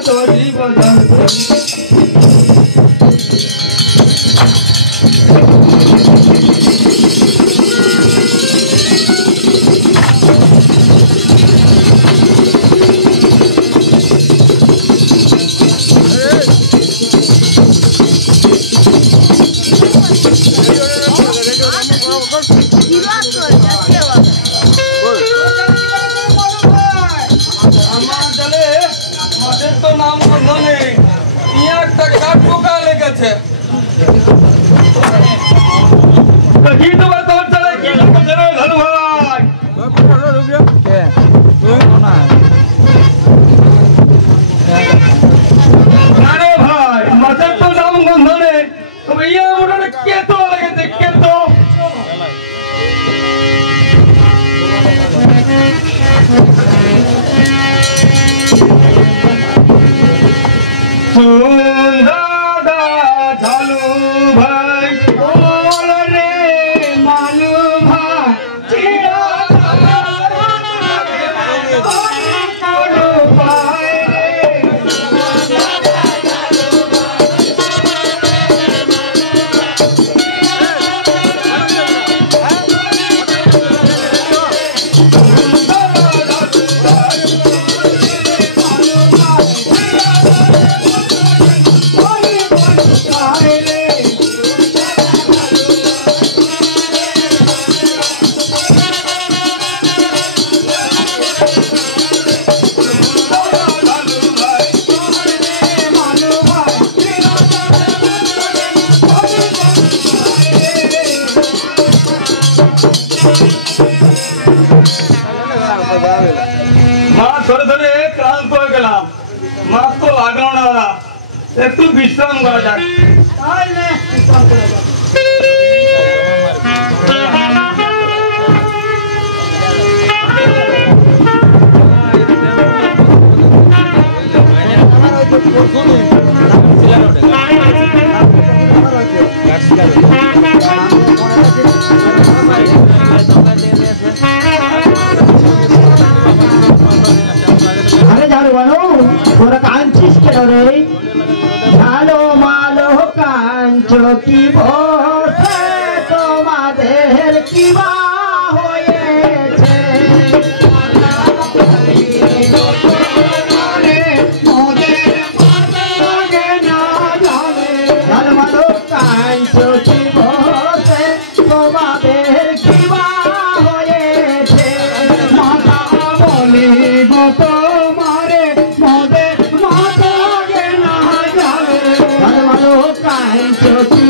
ধরিব যন্ত্রণ একটু বিশ্রাম করা যাক ওরা কাঁদছিস কেন রে ভালো মালো কাঞ্চো কি বসে তোমাদের কি বা হয়েছে ভালো মালো কাঞ্চো কি বসে তোমাদের কি বা হয়েছে মাথা বলে গত চোখি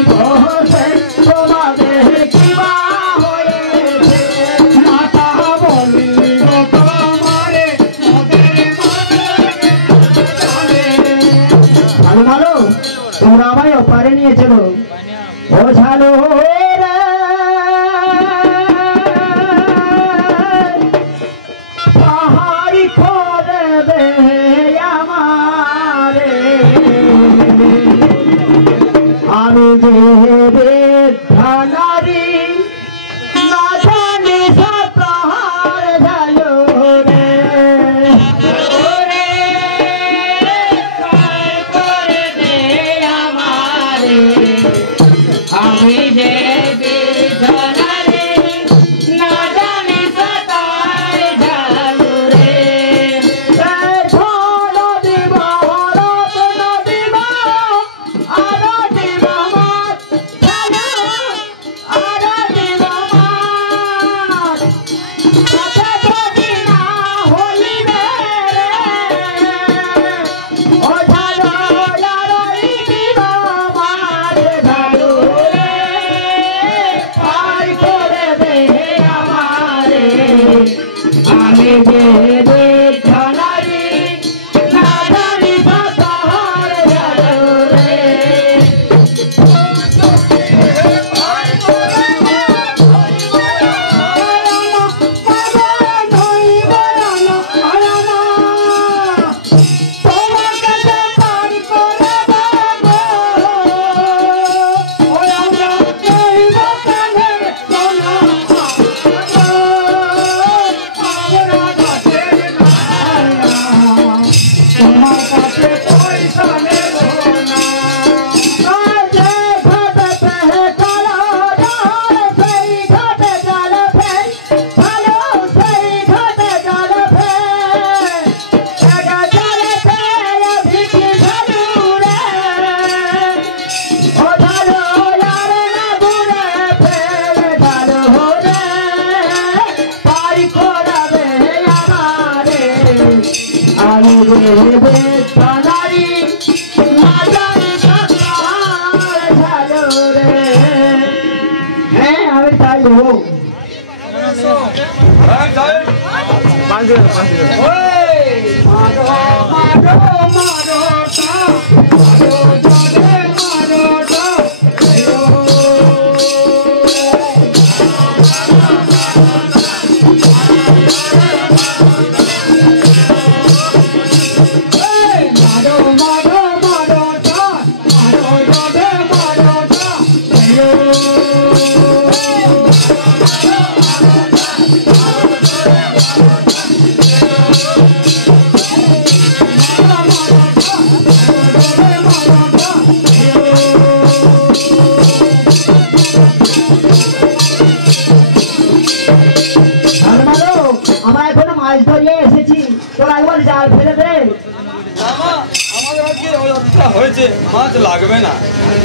মাছ লাগবে না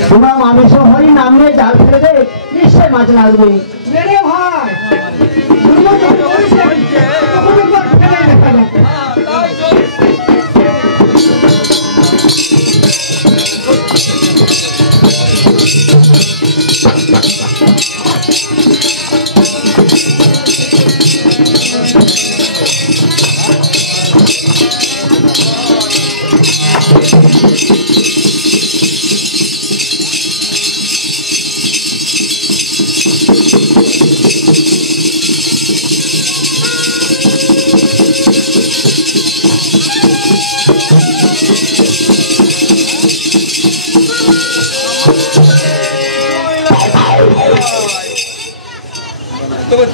তোমরা মানুষ হরি নাম নিয়ে জাল ফেলে দে নিশ্চয় মাছ লাগবে মেরে ভাই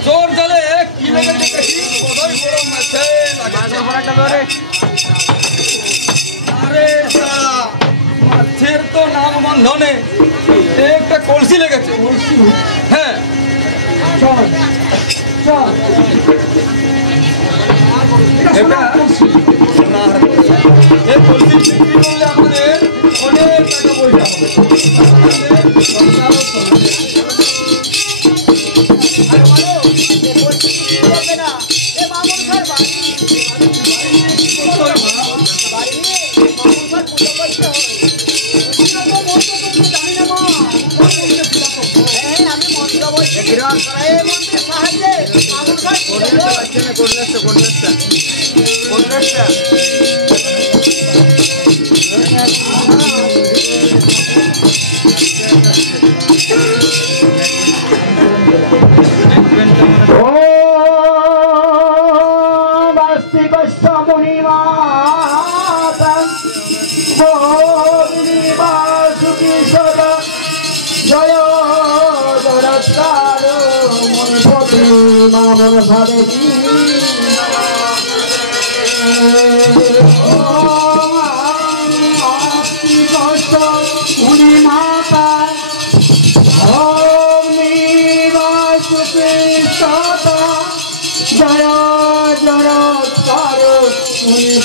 জোর জলে কি লেগে দেখি কোথায় গরম আছে আরে সারা মাছের তো নাম বন্ধ নেই একটা কলসি লেগেছে হ্যাঁ এই কলসি বিক্রি করলে আমাদের অনেক টাকা পয়সা জয় জগৎকার মন পতি মামন ভাবে মুনি মাতা জয় জগৎকার মুনি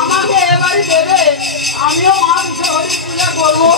আমাকে এবারে দেবে আমিও মাংস হরি পূজা করবো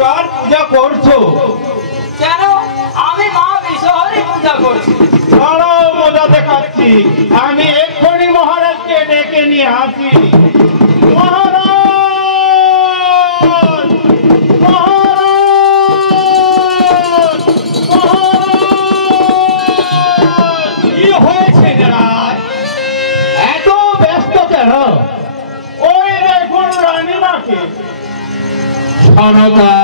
কার পূজা করছো? কেন আমি মা বিশ্বহরি পূজা করছি। দাঁড়াও, মজা দেখাচ্ছি। আমি এক্ষুনি মহারাজকে ডেকে নিয়ে আসি। মহারাজ, মহারাজ, মহারাজ! কি হয়েছে মহারাজ? এত ব্যস্ত কেন? ওই দেখুন রানীমাকে। সনকা,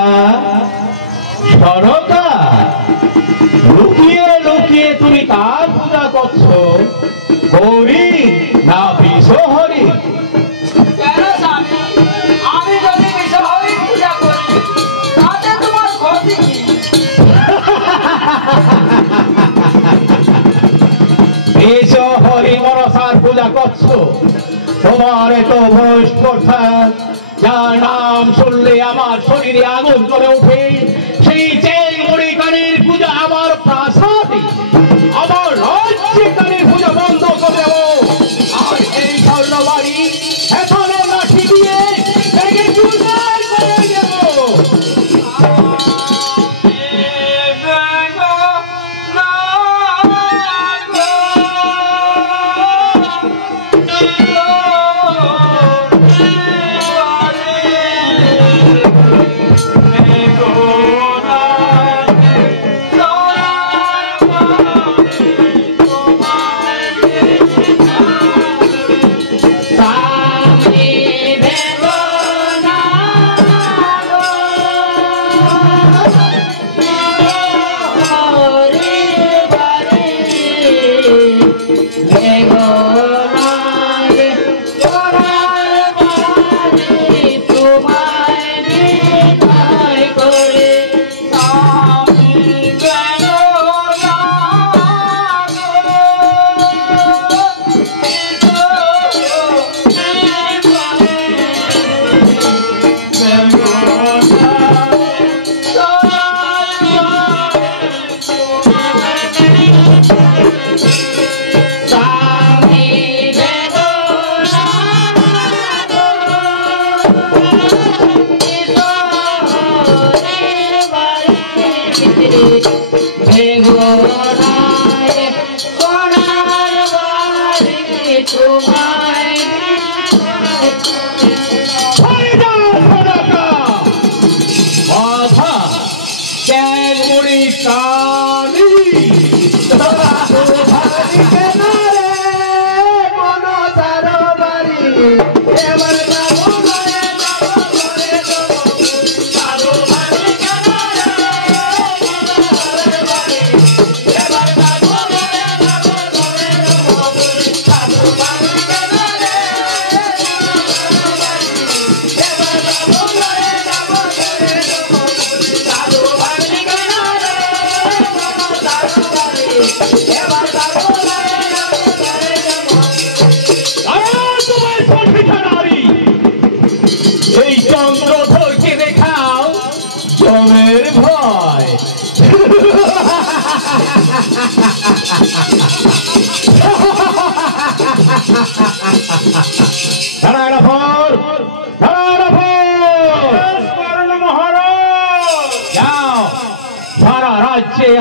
সনকা, লুকিয়ে লুকিয়ে তুমি কার পূজা করছো? গৌরী না বিশ্বহরি? কেন স্বামী, আমি যদি বিশ্বহরি পূজা করি তাতে তোমার ক্ষতি কি? বিশ্বহরি মনসার পূজা করছো? তোমার এত ভোজ কথা, যার নাম শুনলে আমার শরীরে আগুন জ্বলে ওঠে, সেই চেংমুড়ি কালীর পূজা আমার প্রাসাদে, আমার রাজ্যে কালীর পূজা বন্ধ করে দেবো। আর এই স্বর্ণ বাড়ি এখনো লাঠি দিয়ে ভেঙে চুরমার করে দেবো।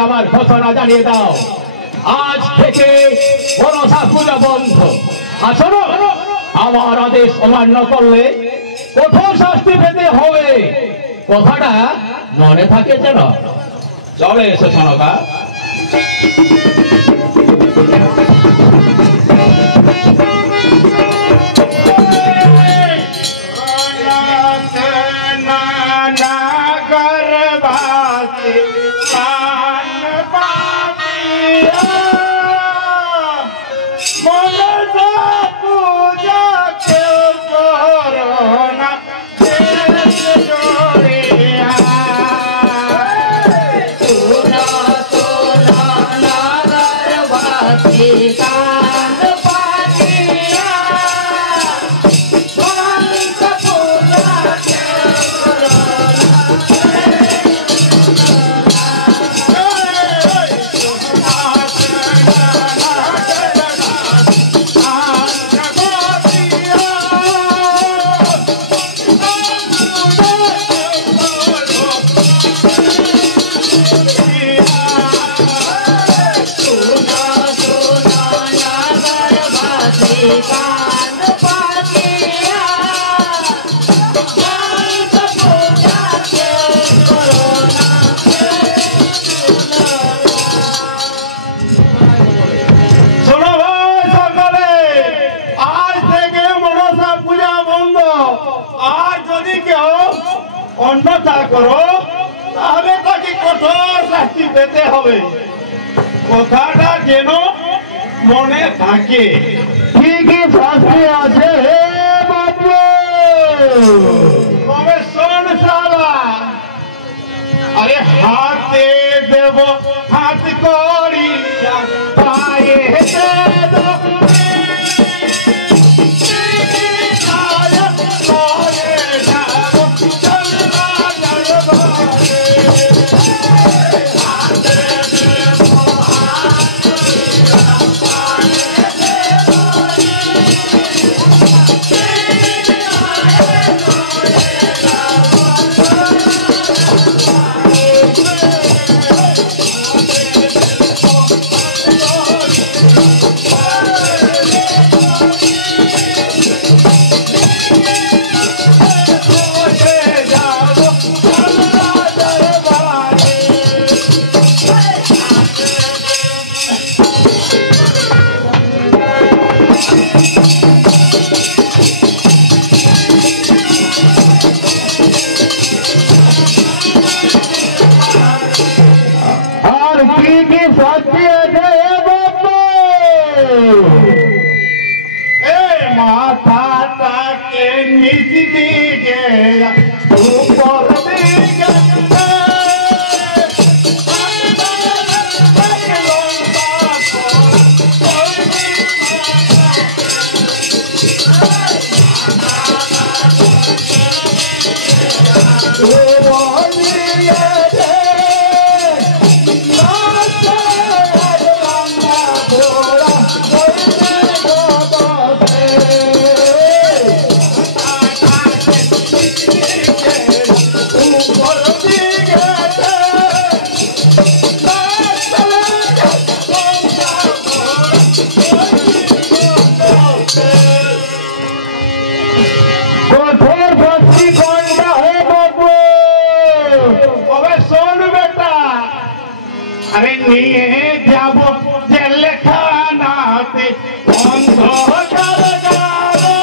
আমার ঘোষণা জানিয়ে দাও, আজ থেকে মনসা পূজা বন্ধ। আর শোনো, আমার আদেশ অমান্য করলে কঠোর শাস্তি পেতে হবে, কথাটা মনে থাকে যেন। চলে এসো সনকা। করো তাহলে তাকে কঠোর শাস্তি পেতে হবে কথাটা যেন মনে থাকে কি কি শাস্তি আছে হে বাবু তবে শোন শালা আরে হাতে দেব হাত করি পায়ে দেব আর কি কি শাস্তি আছে হে বাবু এই মাথাটাকে নিচ দিকে উপর দিকে কঠোর শাস্তি কোনটা হে বাবু তবে শোন বেটা আরে নিয়ে যাব জেলখানাতে অন্ধকার গালে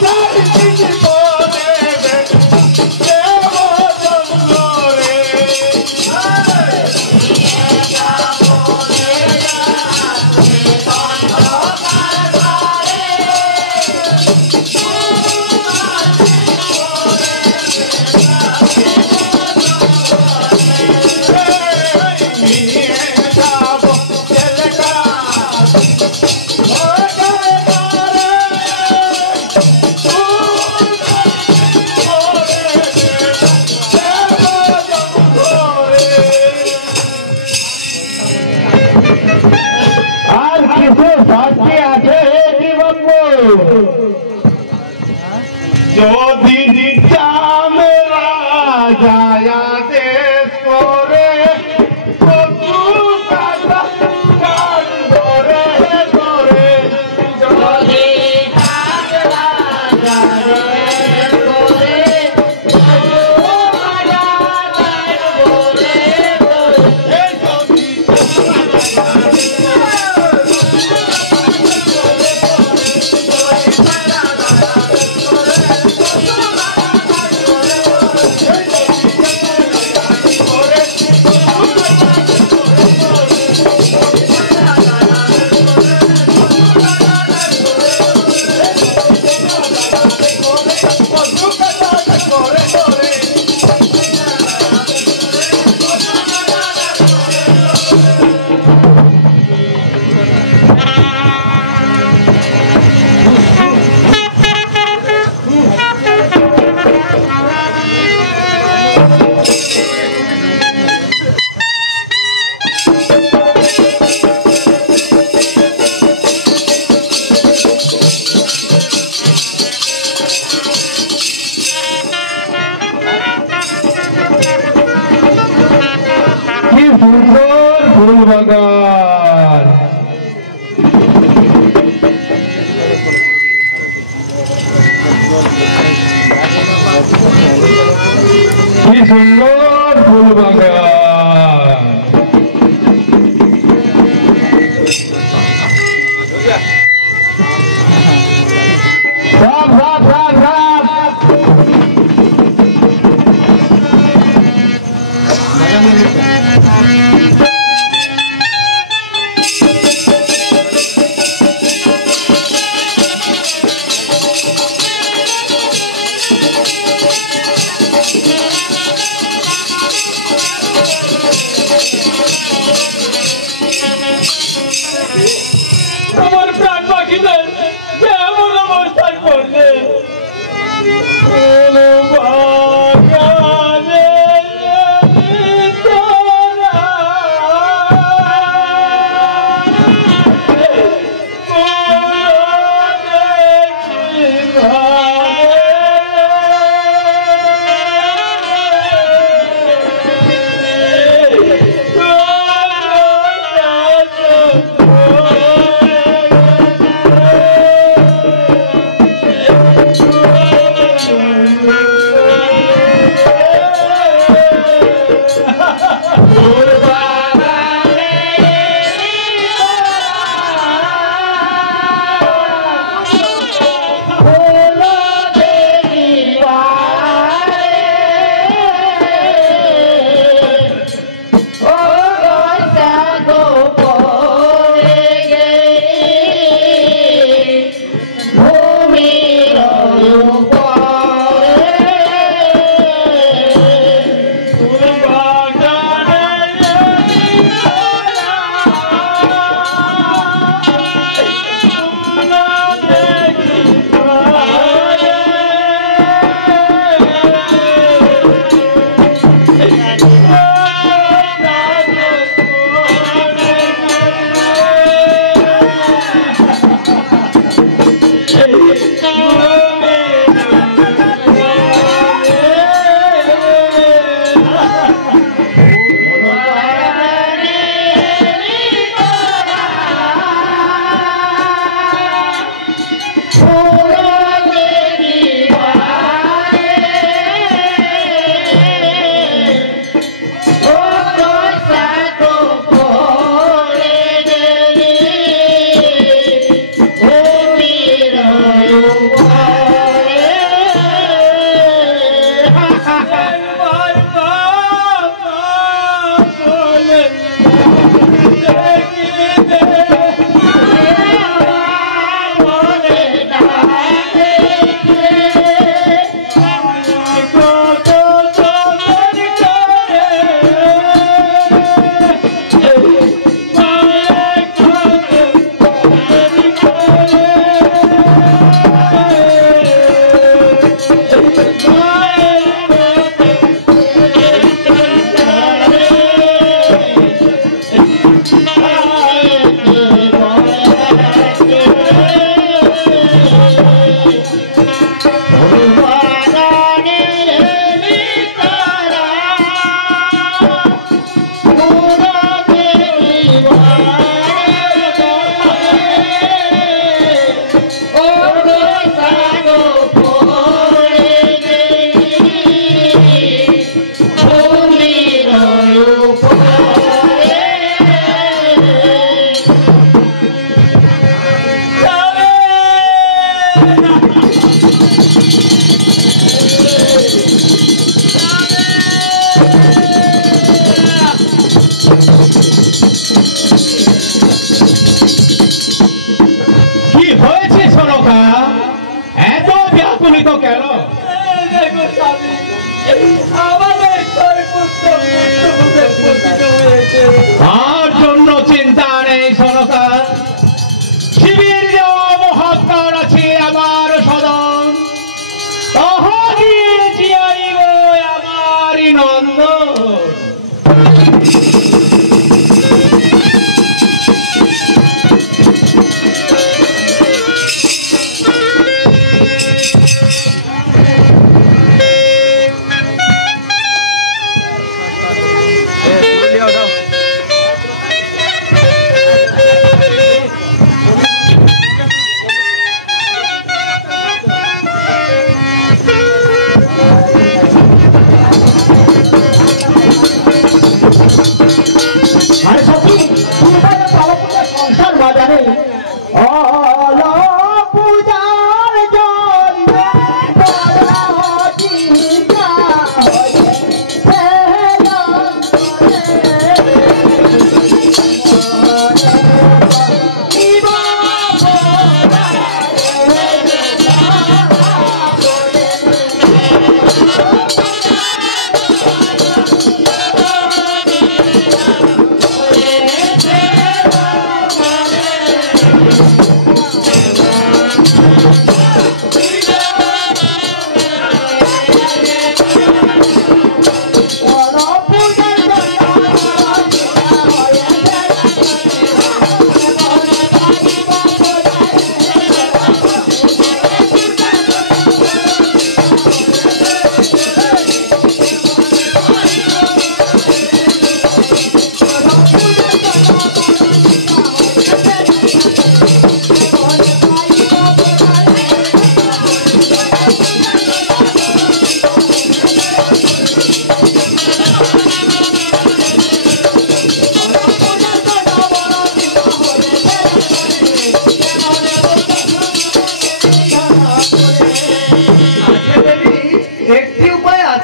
চারিদিক করে দেব জঙ্গলে আর কিছু শাস্তি আছে হে কি বাবু যদি চামেরা যায় দেশ করে প্রচুর কাটা কান ধরে ধরে যদি ঠাকুরা যাবে করে ও মায়া তার বলে এই যদি কি সুন্দর ফুল বাগান কি সুন্দর ফুল বাগান সাপ সাপ সাপ সাপ যেমন অবস্থা করলে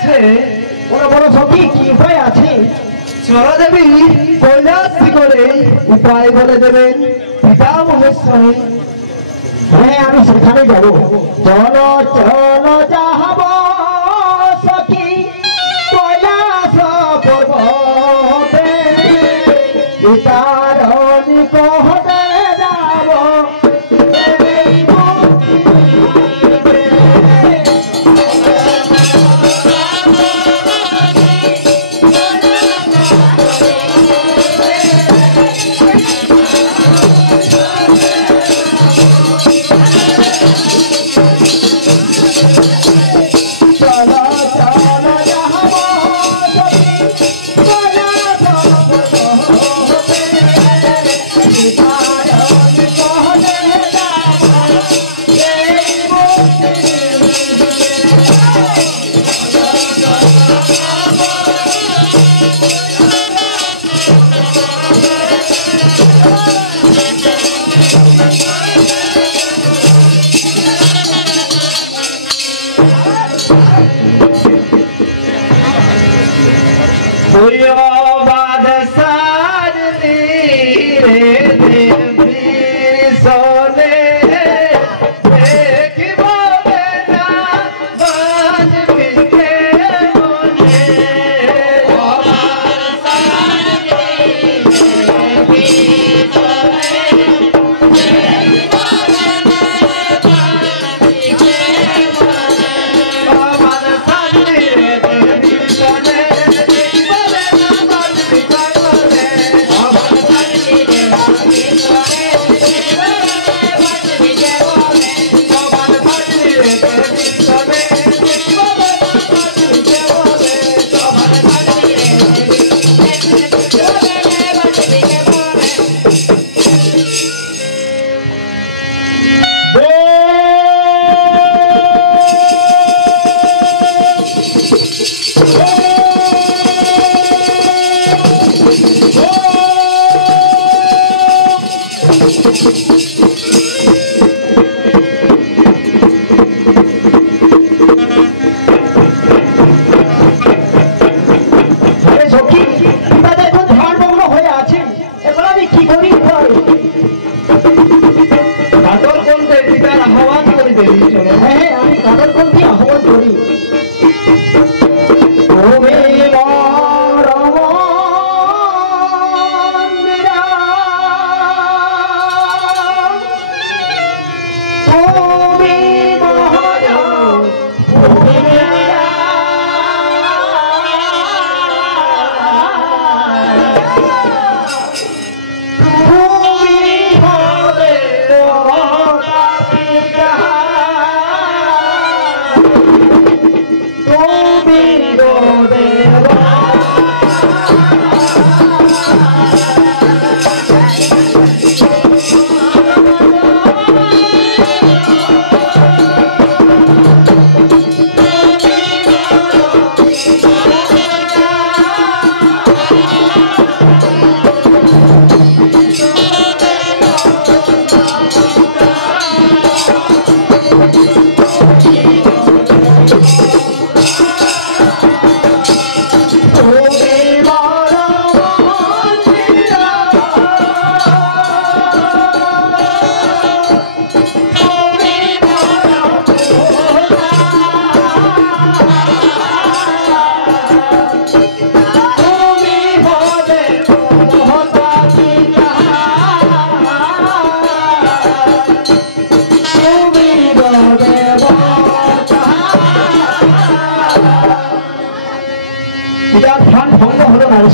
আছে? বড় বড় সখী কি উপায় আছে? চলো দেবী কৈলাস করে উপায় বলে দেবেন পিতা মহেশ্বরে। হ্যাঁ আমি সেখানে যাব। চলো চলো যাব সখী কৈলাস পর্বতে পিতার নিকটে যাব।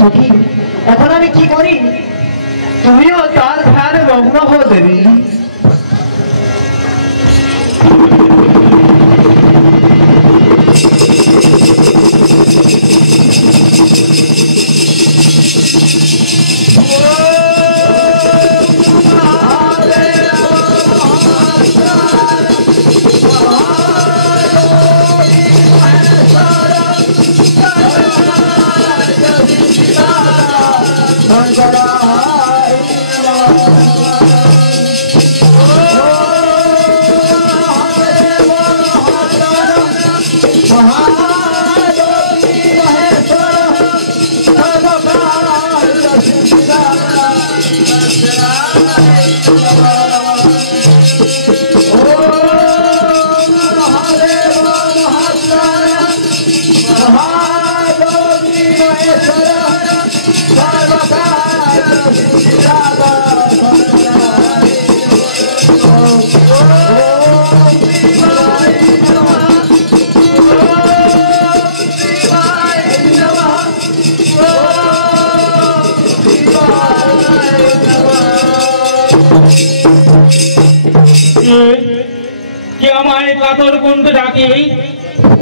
সখী এখন আমি কি করি? তুমিও তার ধ্যানে মগ্ন হো দেবী। Oh তো ডাকি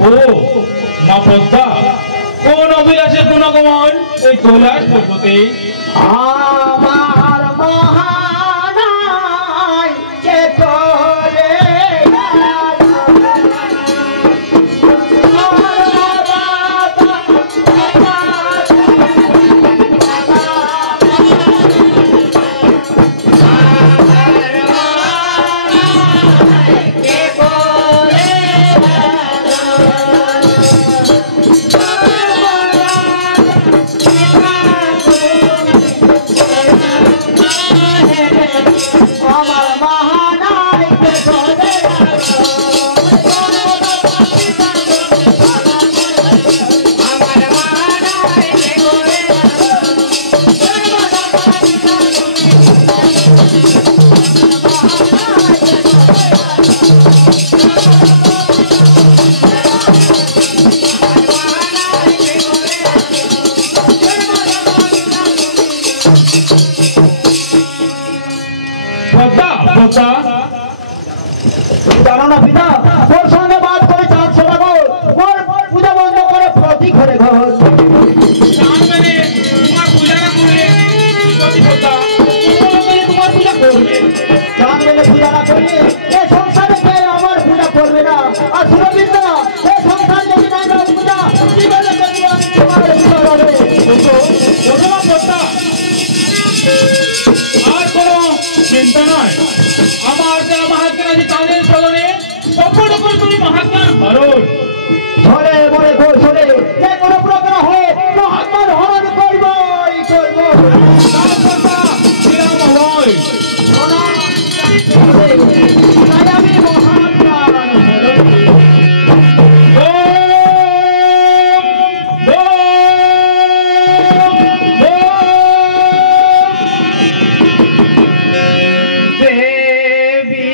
ও মা পদ্মা, কোন অভিলাষে কোন আগমন ওই কৈলাস পর্বতে? আমার মহানায় কে করে জানো না পিতা, তোর সঙ্গে বাদ করে চাঁদ সবাগো ওর পূজা বন্ধ করে প্রতি ঘরে ঘর চাঁদ মানে তোমার পূজাটা করলে প্রতি পদ্মা তোমার পূজা করবে। চাঁদ মেলে পূজা না করলে এ সংসারে কে আমার পূজা করবে না? আর সুরবিন্দ এ সংসার যদি নাই না পূজা কি বলে করবো আমি তোমার পূজা হবে? মা পদ্মা, আর কোনো চিন্তা নয়, আমার যারা মহাত্মা আছে তাদের চলনে সম্পূর্ণ করে তুমি মহাত্মার হরণ ধরে মরে কৌশলে যে কোনো প্রকার হয় মহাত্মার হরণ করবই করবো। হয় তাই আমি মহাত্মার হরণ দেবী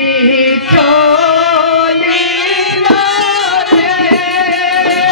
চলিল রে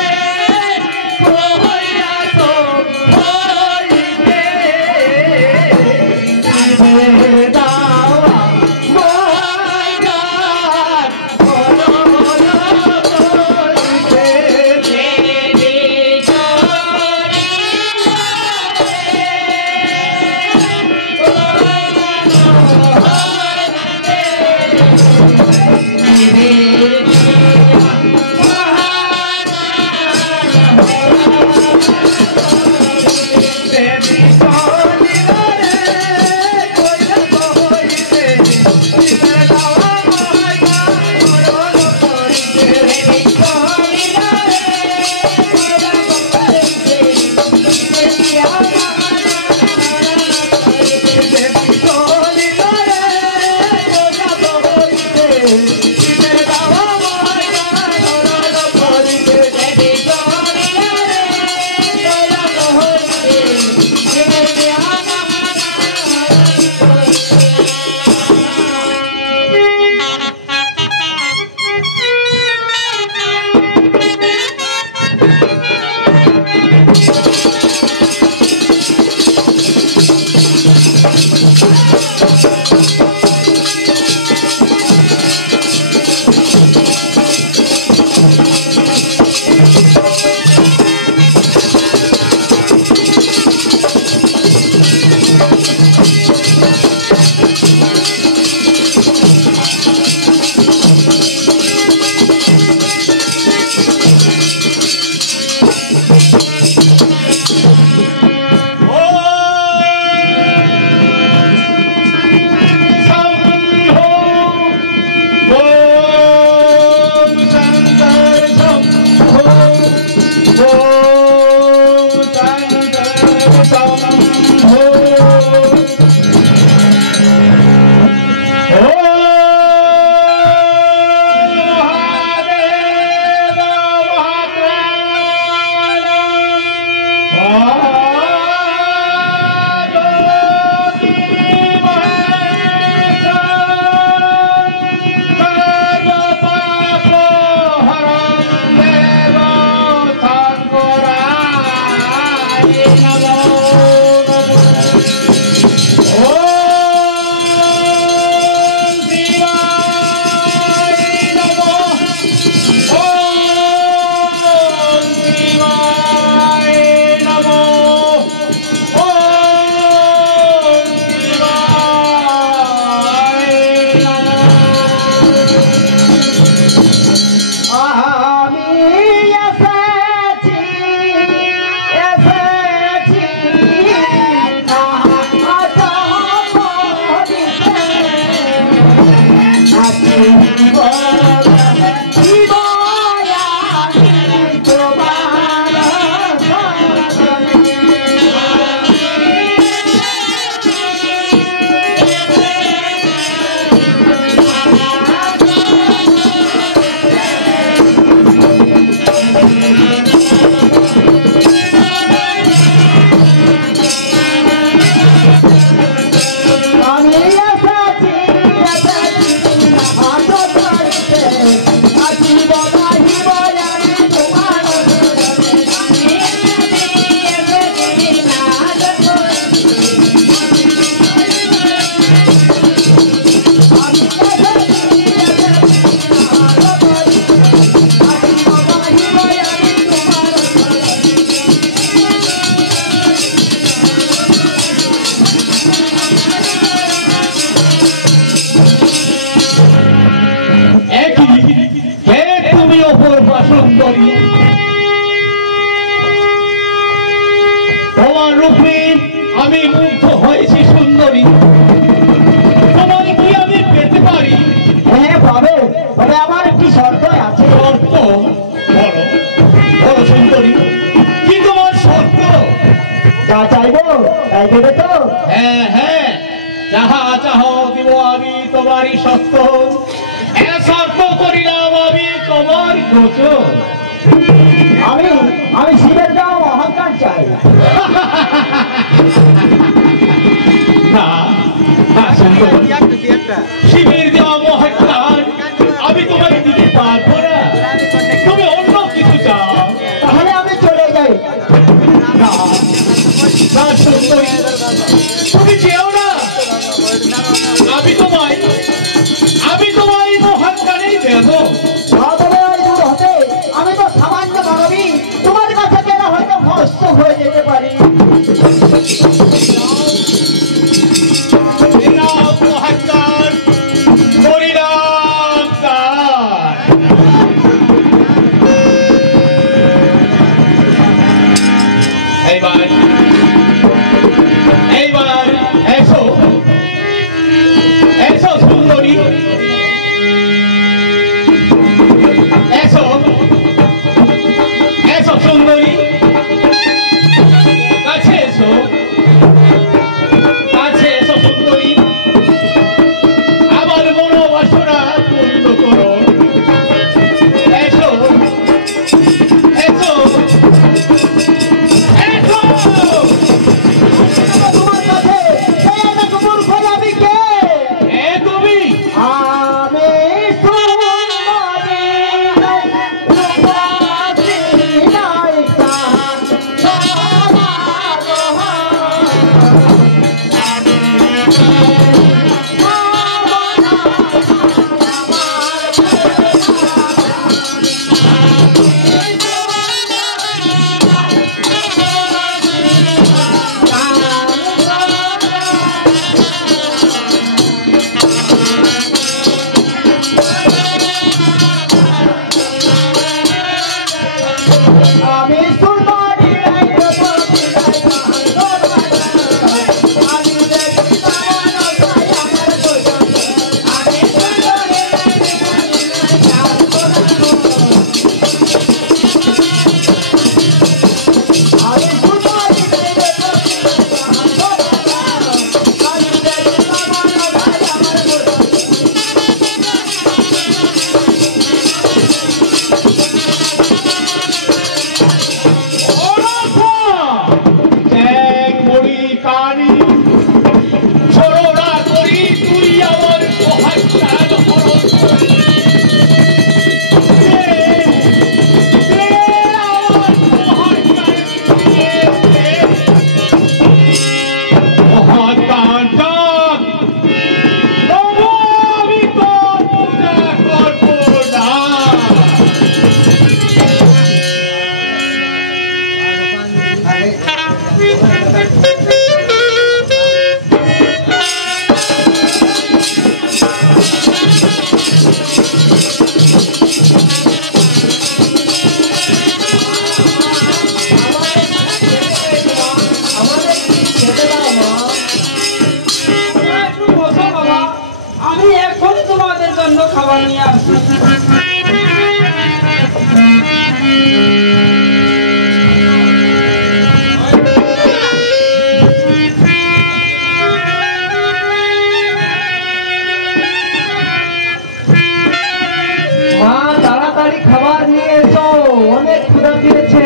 রূপে আমি মুগ্ধ হয়েছি সুন্দরী, তোমায় কি আমি পেতে পারি? হ্যাঁ পাবে, তবে আমার একটি শর্ত আছে। শর্ত? বলো বলো সুন্দরী, কি তোমার শর্ত? যা চাইবো তাই দেবে তো? হ্যাঁ হ্যাঁ, যাহা চাহ দিব আমি তোমারই সত্য, এ শর্ত করিলাম আমি তোমার গোচর। আমি শিবের দেওয়া অহংকার চাই। না না সুন্দরী, শিবের দেওয়া মহাকার আমি তোমায় দিতে পারবো না, তুমি অন্য কিছু চাও। তাহলে আমি চলে যাই। না না সুন্দরী, তুমি যেও না, আমি তোমায় মহাকারেই দেবো। তবে ওই দূর হতে আমি তো সামান্য মানবী, তোমার কাছে গেলে হয়তো ভস্ত হয়ে যেতে পারি। মহাকার হরিনাম গান। এইবার এসো এসো সুন্দরী, এসো এসো সুন্দরী, কাছে এসো কাছে এসো সুন্দরী, আমার মনোবাসনা পূর্ণ করো। এসো এসো এসো। তোমার কাছে সেই একটা কুকুর খোঁজ আমি কে? এ তুমি? আমি সুন্দরী রূপসী নায়িকা, আমি সুন্দরী রূপসী নায়িকা, আমি দেখি তোমার ছায়া আমার গোজন, আমি সুন্দরী রূপসী নায়িকা, আমি সুন্দরী রূপসী নায়িকা, আমি দেখি তোমার ছায়া আমার গোজন। চ্যাং মরি কানি ছোড়া করি, তুই আমার মহাকার হরণ করি। মহাকার ডাক, তবু আমি তো পূজা করবো না। একটু বসো বাবা, আমি এখনই তোমাদের জন্য খাবার নিয়ে আসছি। মা তাড়াতাড়ি খাবার নিয়ে এসো, অনেক ক্ষুধা পেয়েছে।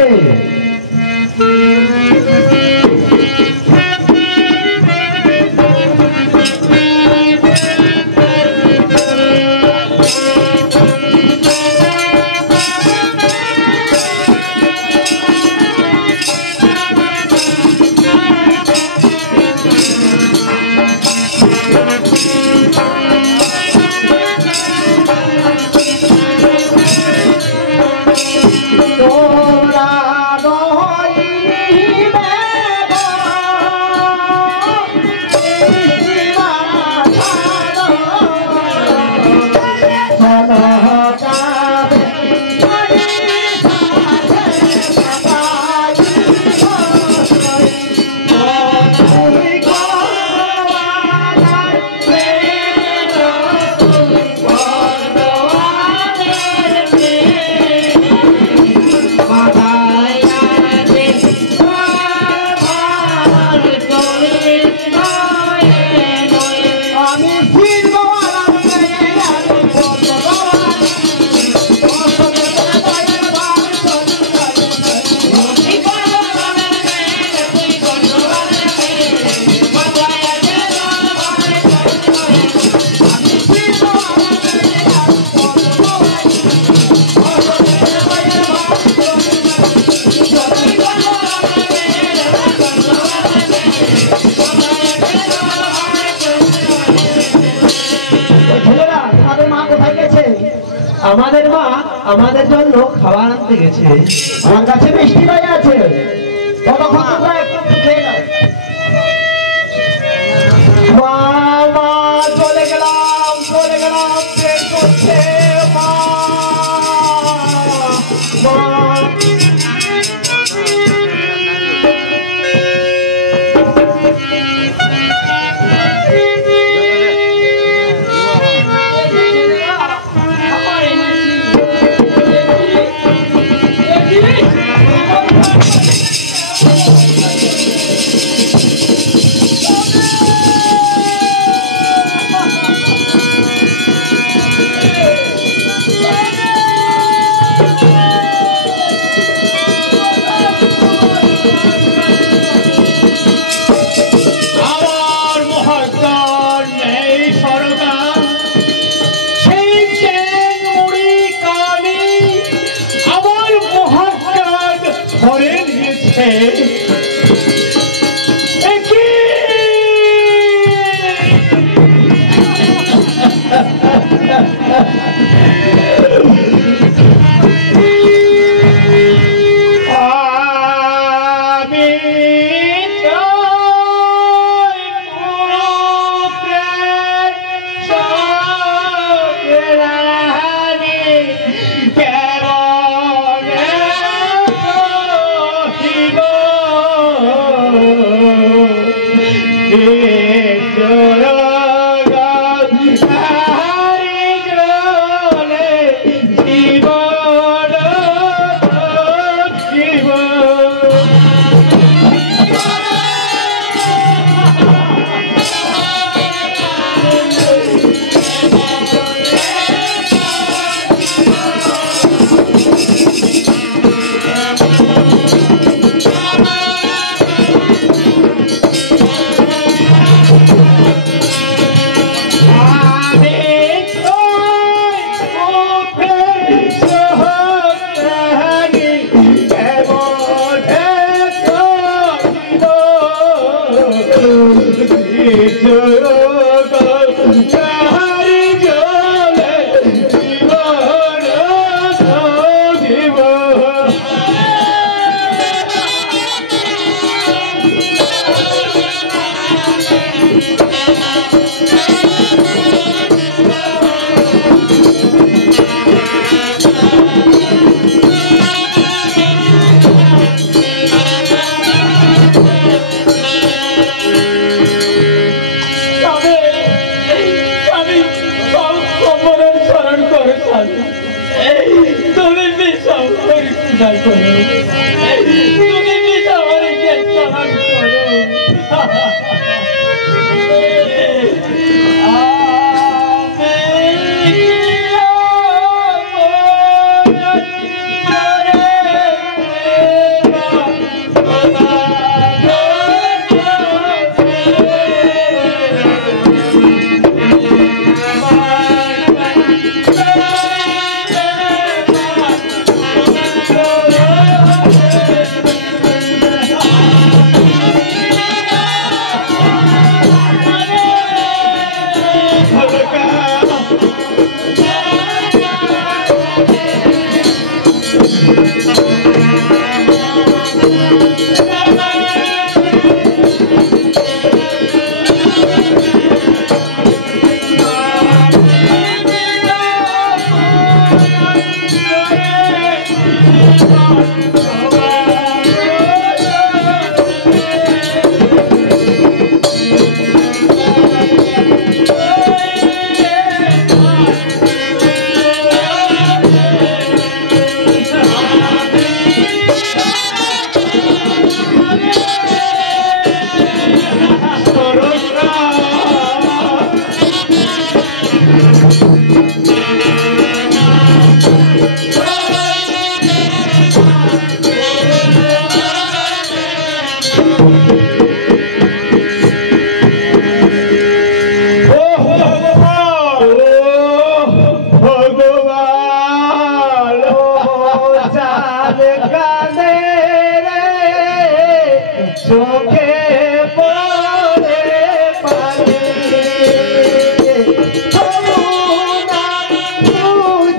আমাদের মা আমাদের জন্য খাবার আনতে গেছে। আমার কাছে মিষ্টি দই আছে, ততক্ষণ তোমরা একটু খেয়ে নাও। মা মা চলে গেলাম পেট করছে মা মা।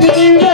জীবন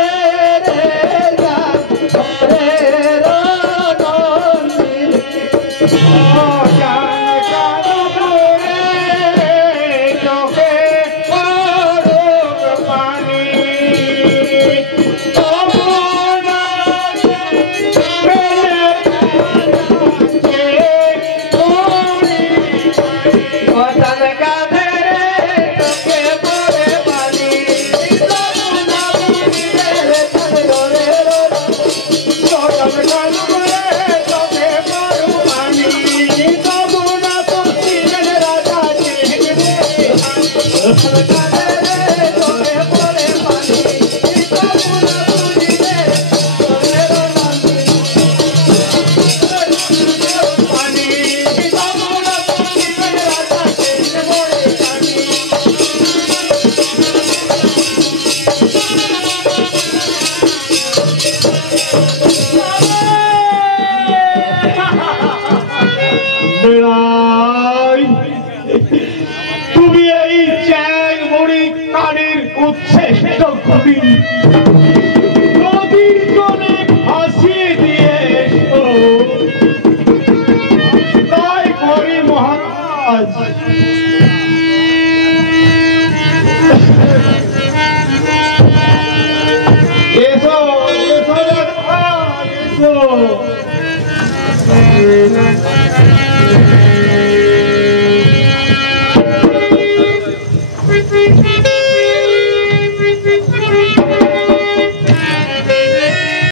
মহারাজ এসো এসো এসো